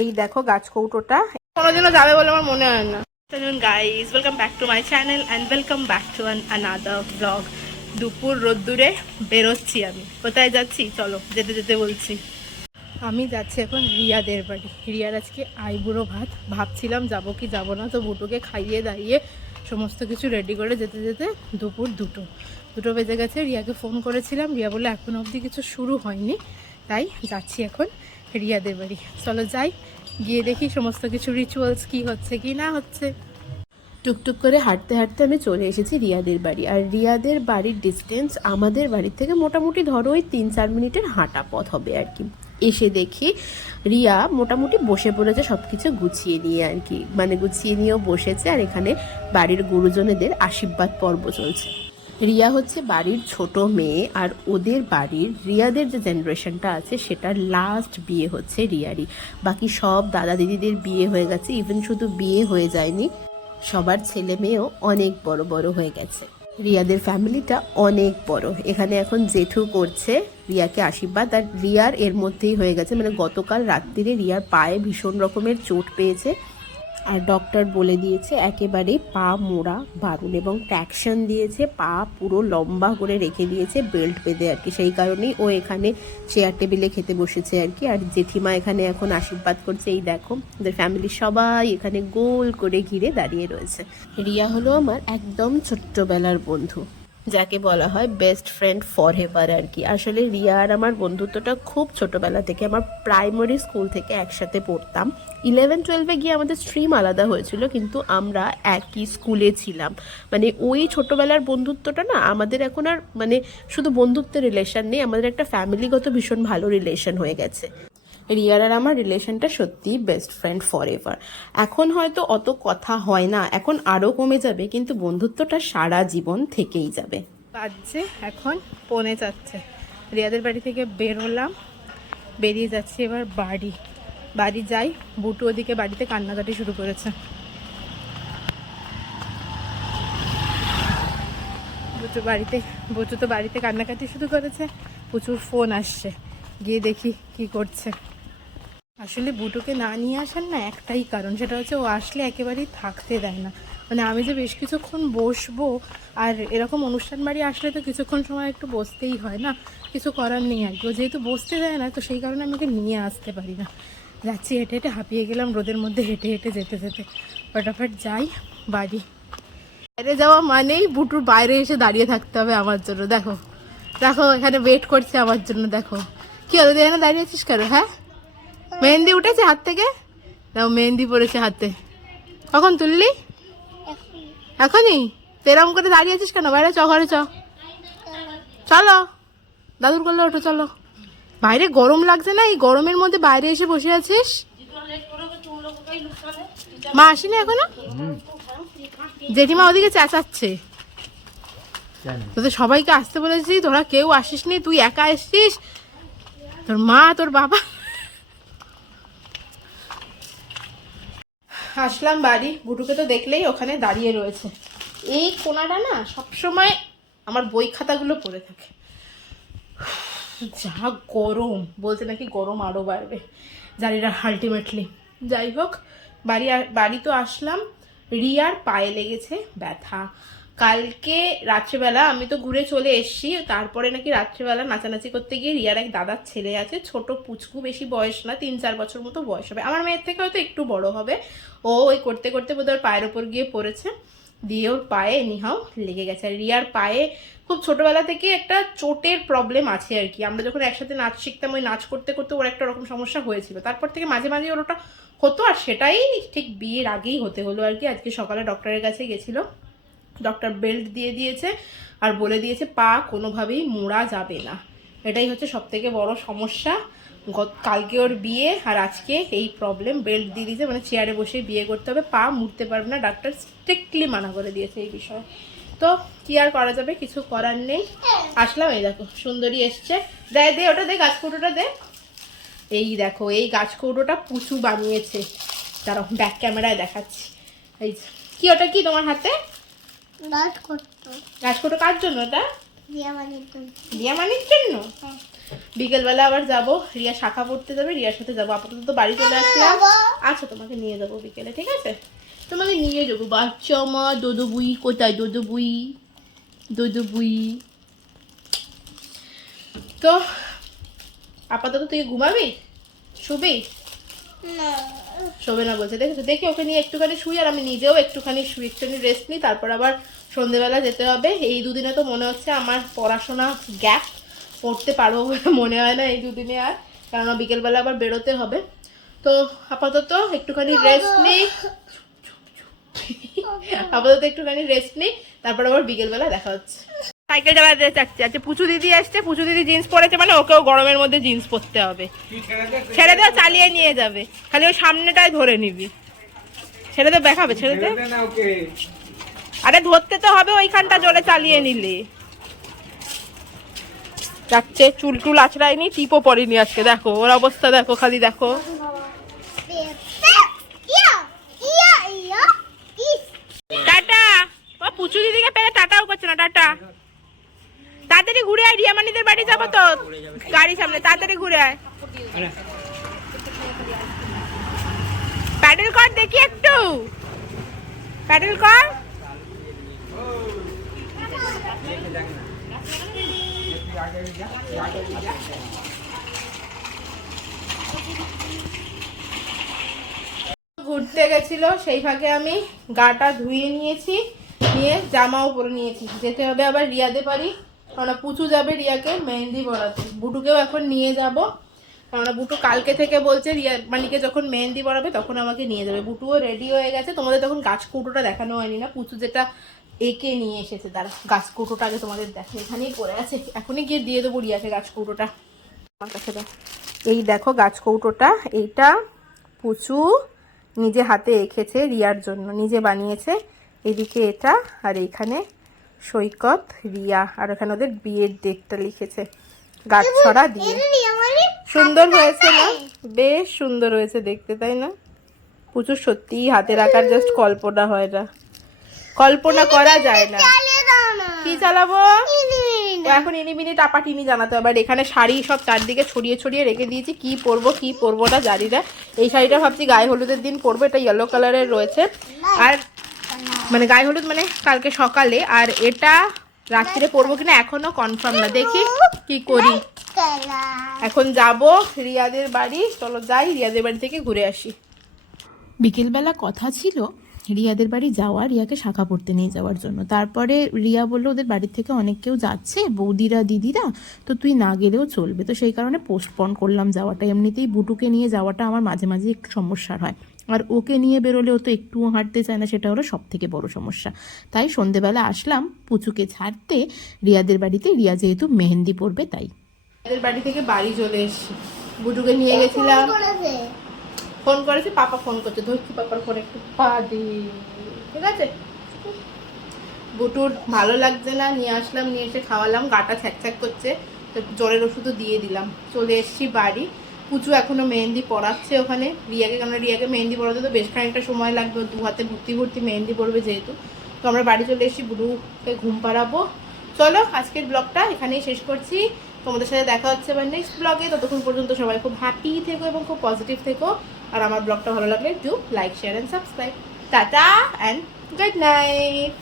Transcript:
এই দেখো গাছ কৌটোটা কোনোদিনও যাবে বলে আমার মনে হয় না। Guys, welcome back to my channel and welcome back to another blog. দুপুর রোদ্দুরে বেরোচ্ছি আমি। কোথায় যাচ্ছি চলো যেতে যেতে বলছি। আমি যাচ্ছি এখন রিয়াদের বাড়ি। রিয়ার আজকে আইবুড়ো ভাত, ভাবছিলাম যাবো কি যাবো না, তো বুটুকে খাইয়ে দাইয়ে সমস্ত কিছু রেডি করে যেতে যেতে দুপুর দুটো বেজে গেছে। রিয়াকে ফোন করেছিলাম, রিয়া বলে এখন অবধি কিছু শুরু হয়নি, তাই যাচ্ছি এখন রিয়াদের বাড়ি। চলো যাই, গিয়ে দেখি সমস্ত কিছু রিচুয়ালস কি হচ্ছে কি না হচ্ছে। টুকটুক করে হাঁটতে হাঁটতে আমি চলে এসেছি রিয়াদের বাড়ি। আর রিয়াদের বাড়ির ডিস্টেন্স আমাদের বাড়ির থেকে মোটামুটি ধরো ওই 3-4 মিনিটের হাঁটা পথ হবে আর কি। এসে দেখি রিয়া মোটামুটি বসে পড়েছে সব কিছু গুছিয়ে নিয়ে আর কি, মানে গুছিয়ে নিয়েও বসেছে। আর এখানে বাড়ির গুরুজনেদের আশীর্বাদ পর্ব চলছে। রিয়া হচ্ছে বাড়ির ছোট মেয়ে, আর ওদের বাড়ির রিয়াদের যে জেনারেশনটা আছে সেটার লাস্ট বিয়ে হচ্ছে রিয়ারই। বাকি সব দাদা দিদিদের বিয়ে হয়ে গেছে, ইভেন শুধু বিয়ে হয়ে যায়নি, সবার ছেলে মেয়েও অনেক বড় বড় হয়ে গেছে। রিয়াদের ফ্যামিলিটা অনেক বড়। এখানে এখন জেঠু করছে রিয়াকে আশীর্বাদ। আর রিয়ার এর মধ্যেই হয়ে গেছে, মানে গতকাল রাত্রিরে রিয়ার পায়ে ভীষণ রকমের চোট পেয়েছে, আর ডক্টর বলে দিয়েছে একেবারে পা মোড়া বারণ, এবং ট্র্যাকশন দিয়েছে, পা পুরো লম্বা করে রেখে দিয়েছে বেল্ট বেঁধে আর কি। সেই কারণেই ও এখানে চেয়ার টেবিলে খেতে বসেছে আর কি। আর জেঠিমা এখানে এখন আশীর্বাদ করছে। এই দেখো ওদের ফ্যামিলির সবাই এখানে গোল করে ঘিরে দাঁড়িয়ে রয়েছে। রিয়া হলো আমার একদম ছোট্টবেলার বন্ধু, যাকে বলা হয় বেস্ট ফ্রেন্ড ফর এভার আর কি। আসলে রিয়া আর আমার বন্ধুত্বটা খুব ছোটবেলা থেকে, আমার প্রাইমারি স্কুল থেকে একসাথে পড়তাম। 11-12-এ গিয়ে আমাদের স্ট্রিম আলাদা হয়েছিল, কিন্তু আমরা একই স্কুলে ছিলাম। মানে ওই ছোটবেলার বন্ধুত্বটা না আমাদের এখন আর মানে শুধু বন্ধুত্বের রিলেশন নেই, আমাদের একটা ফ্যামিলিগত ভীষণ ভালো রিলেশন হয়ে গেছে। রিয়ার আর আমার রিলেশনটা সত্যিই বেস্ট ফ্রেন্ড ফর এভার। এখন হয়তো অত কথা হয় না, এখন আরও কমে যাবে, কিন্তু বন্ধুত্বটা সারা জীবন থেকেই যাবে। বাজছে এখন 3:45। রিয়াদের বাড়ি থেকে বেরোলাম, বেরিয়ে যাচ্ছি এবার বাড়ি যাই। বুটু ওদিকে বাড়িতে কান্নাকাটি শুরু করেছে। বুটু তো বাড়িতে কান্নাকাটি শুরু করেছে। প্রচুর ফোন আসছে, গিয়ে দেখি কি করছে। আসলে বুটুকে না নিয়ে আসার না একটাই কারণ, সেটা হচ্ছে ও আসলে একেবারেই থাকতে দেয় না। মানে আমি যে বেশ কিছুক্ষণ বসবো, আর এরকম অনুষ্ঠান বাড়ি আসলে তো কিছুক্ষণ সময় একটু বসতেই হয় না, কিছু করার নেই আর কি। ও যেহেতু বসতে দেয় না, তো সেই কারণে আমি ওকে নিয়ে আসতে পারি না। যাচ্ছি হেঁটে হেঁটে, হাঁপিয়ে গেলাম রোদের মধ্যে হেঁটে হেঁটে যেতে যেতে। ফটাফট যাই বাড়ি। বাইরে যাওয়া মানেই বুটুর বাইরে এসে দাঁড়িয়ে থাকতে হবে আমার জন্য। দেখো দেখো এখানে ওয়েট করছে আমার জন্য। দেখো কি হলো, এখানে দাঁড়িয়ে আছিস কেন? হ্যাঁ, মেহেন্দি উঠেছে হাত থেকে? দাও, মেহেন্দি পড়েছে হাতে। কখন তুললি? এখনই? তেরম করে দাঁড়িয়ে আছিস কেন? বাইরে চ, ঘরে চ। চলো দাদুর করলে ওঠো, চলো। বাইরে গরম লাগছে না? এই গরমের মধ্যে বাইরে এসে বসে আছিস? মা আসেনি এখনো? জেঠিমা ওদিকে চেঁচাচ্ছে। তোদের সবাইকে আসতে বলেছি, তোরা কেউ আসিসনি, তুই একা এসছিস, তোর মা তোর বাবা। আসলাম বাড়ি, বুটুকে তো দেখলেই ওখানে দাঁড়িয়ে রয়েছে। এই কোনাটা না সবসময় আমার বই খাতাগুলো পড়ে থাকে। যা গরম, বলতে নাকি গরম আরও বাড়বে, জানি না আলটিমেটলি। যাই হোক, বাড়ি তো আসলাম। রিয়ার পায়ে লেগেছে ব্যথা। কালকে রাত্রেবেলা আমি তো ঘুরে চলে এসেছি, তারপরে নাকি রাত্রেবেলা নাচানাচি করতে গিয়ে রিয়ার এক দাদার ছেলে আছে, ছোট পুচকু, বেশি বয়স না, 3-4 বছর মতো বয়স হবে, আমার মেয়ের থেকে হয়তো একটু বড় হবে। ও ওই করতে করতে বোধহয় পায়ের ওপর গিয়ে পড়েছে, দিয়ে ওর পায়ে এনিহাও লেগে গেছে। আর রিয়ার পায়ে খুব ছোটবেলা থেকে একটা চোটের প্রবলেম আছে আর কি। আমরা যখন একসাথে নাচ শিখতাম, ওই নাচ করতে করতে ওর একটা রকম সমস্যা হয়েছিল, তারপর থেকে মাঝে মাঝে ওর ওটা হতো, আর সেটাই ঠিক বিয়ের আগেই হতে হলো আর কি। আজকে সকালে ডক্টরের কাছে গেছিলো, ডক্টর বেল্ট দিয়ে দিয়েছে আর বলে দিয়েছে পা কোনোভাবেই মোড়া যাবে না। এটাই হচ্ছে সবথেকে বড় সমস্যা। কালকে ওর বিয়ে আর আজকে এই প্রবলেম। বেল্ট দিয়ে দিয়েছে, মানে চেয়ারে বসে বিয়ে করতে হবে, পা মুড়তে পারবে না, ডাক্তার স্ট্রিক্টলি মানা করে দিয়েছে এই বিষয়ে। তো কি আর করা যাবে, কিছু করার নেই। আসলাম, এই দেখো সুন্দরী এসছে। দে ওটা দে, গাছ কৌটোটা দে। এই দেখো এই গাছ কৌটোটা পুচু বানিয়েছে, তারা ব্যাক ক্যামেরায় দেখাচ্ছি। এই কি, ওটা কি তোমার হাতে? গাছ কৌটো কার জন্য? ওটা রিয়া মানির জন্য। বিকেলবেলা আবার যাব, রিয়া শাখা পড়তে যাবে, রিয়ার সাথে যাবো। আপাতত তো বাড়ি চলে আসলাম। আচ্ছা তোমাকে নিয়ে যাবো বিকেলে, ঠিক আছে? তোমাকে নিয়ে যাবো। বাচ্চা আমার দোদো বুই কোথায়? দোদো বুই, দোদো বুই। তো আপাতত তুই ঘুমাবি, শুবি? শোবে না বলছে, দেখেছো? দেখি ওকে নিয়ে একটুখানি শুই, আর আমি নিজেও একটুখানি শুই, একটুখানি রেস্ট নিই, তারপর আবার সন্ধেবেলা যেতে হবে। এই দুদিনে তো মনে হচ্ছে আমার পড়াশোনা গ্যাপ, পড়তে পারবো বলে মনে হয় না এই দুদিনে আর, কারণ বিকেলবেলা আবার বেরোতে হবে। তো আপাতত একটুখানি রেস্ট নিই, আপাতত একটুখানি রেস্ট নিই, তারপর আবার বিকেলবেলা দেখা হচ্ছে। সাইকেল চালাতে যাচ্ছে। আচ্ছা পুচু দিদি আসছে, পুচু দিদি জিন্স পরেছে মানে ওকেও গরমের মধ্যে জিন্স পরতে হবে। ছেড়ে দেও, চালিয়ে নিয়ে যাবে, খালি ওই সামনেটাই ধরে নিবি। ছেড়ে দেও, দেখাবে, ছেড়ে দে। আরে ধরতে তো হবে ওইখানটা, জলে চালিয়ে নিলে। যাচ্ছে, চুল টুল আছড়ায়নি, টিপও পরেনি আজকে, দেখো ওর অবস্থা, দেখো খালি দেখো। টাটা। ও পুচু দিদিকে পেলে টাটাও করছে না, টাটা। তাড়াতাড়ি ঘুরে আয়, রিয়ামানিদের বাড়ি যাবো তো, গাড়ি সামনে, তাড়াতাড়ি ঘুরে আয়। প্যাডেল কর দেখি, একটু প্যাডেল কর। ঘুরতে গেছিল, সেই ফাঁকে আমি গাটা ধুয়ে নিয়েছি, নিয়ে জামাও পরে নিয়েছি। যেতে হবে আবার রিয়াদের বাড়ি, কারণ পুচু যাবে রিয়াকে মেহেন্দি পরাতে। বুটুকেও এখন নিয়ে যাব, কারণ বুটু কালকে থেকে বলছে রিয়া মানিকে যখন মেহেন্দি পরাবে তখন আমাকে নিয়ে যাবে। বুটুও রেডি হয়ে গেছে। তোমাদের তখন গাছ কৌটোটা দেখানো হয়নি না, পুচু যেটা এঁকে নিয়ে এসেছে, তারা গাছ কৌটোটা আগে তোমাদের দেখে, এখানেই পড়ে আছে, এখনই গিয়ে দিয়ে দেবো রিয়াকে গাছ কৌটোটা। আমার কাছে দাও। এই দেখো গাছ কৌটোটা, এইটা পুচু নিজে হাতে এঁকেছে রিয়ার জন্য, নিজে বানিয়েছে। এদিকে এটা, আর এইখানে সৈকত, রিয়া, আর ওখানে ওদের বিয়ের ডেটটা লিখেছে গাছ ছড়া দিয়ে। সুন্দর হয়েছে না? বেশ সুন্দর হয়েছে দেখতে, তাই না? প্রচুর সত্যি হাতের আঁকার জাস্ট কল্পনা হয় না, কল্পনা করা যায় না। কি চালাবো এখন? ইনিমিনি টাপাটিনি জানাতে হবে। আর এখানে শাড়ি সব চারদিকে ছড়িয়ে ছড়িয়ে রেখে দিয়েছি, কি পরবো কি পরবো না জানি না। এই শাড়িটা ভাবছি গায়ে হলুদের দিন পরবো, এটা ইয়েলো কালারের রয়েছে, আর মানে গায়ে হলুদ মানে কালকে সকালে, আর এটা রাত্রিরে পরবো কিনা এখনো কনফার্ম না, দেখি কি করি। এখন যাব রিয়াদের বাড়ি, চলো যাই, রিয়াদের বাড়ি থেকে ঘুরে আসি। বিকেলবেলা কথা ছিল রিয়াদের বাড়ি যাওয়া, রিয়াকে শাখা পড়তে নিয়ে যাওয়ার জন্য। তারপরে রিয়া বললো ওদের বাড়ির থেকে অনেক কেউ যাচ্ছে, বৌদিরা দিদিরা, তো তুই না গেলেও চলবে। তো সেই কারণে পোস্টপন করলাম যাওয়াটা। এমনিতেই বুটুকে নিয়ে যাওয়াটা আমার মাঝে মাঝে একটু সমস্যার হয়, আর ওকে নিয়ে বেরোলেও তো একটুও হাঁটতে চায় না, সেটা হলো সব থেকে বড় সমস্যা। তাই সন্ধেবেলা আসলাম পুচুকে ছাড়তে রিয়াদের বাড়িতে, রিয়া যেহেতু মেহেন্দি পরবে তাই। রিয়াদের বাড়ি থেকে বাড়ি চলে এসেছি, বুটুকে নিয়ে গেছিলাম। ফোন করেছে, পাপা ফোন করছে, ধরছি পাপার ফোন, একটু পা দি, ঠিক আছে? বুটুর ভালো লাগছে না, নিয়ে আসলাম, নিয়ে এসে খাওয়ালাম, গাটা ছ্যাক করছে, তো জ্বরের ওষুধও দিয়ে দিলাম। চলে এসেছি বাড়ি। পুচু এখনো মেহেন্দি পড়াচ্ছে ওখানে রিয়াকে, কারণ রিয়াকে মেহেন্দি পড়াতে তো বেশ খানিকটা সময় লাগবে, দু হাতে ভর্তি ভর্তি মেহেন্দি পড়বে যেহেতু। তো আমরা বাড়ি চলে এসেছি, বুটুকে ঘুম পাড়াবো। চলো আজকের ব্লগটা এখানেই শেষ করছি, তোমাদের সাথে দেখা হচ্ছে এবার নেক্সট ব্লগে। ততক্ষণ পর্যন্ত সবাই খুব হ্যাপি থেকো এবং খুব পজিটিভ থেকো, আর আমার ব্লগটা ভালো লাগলে do like share and subscribe. Tata and good night.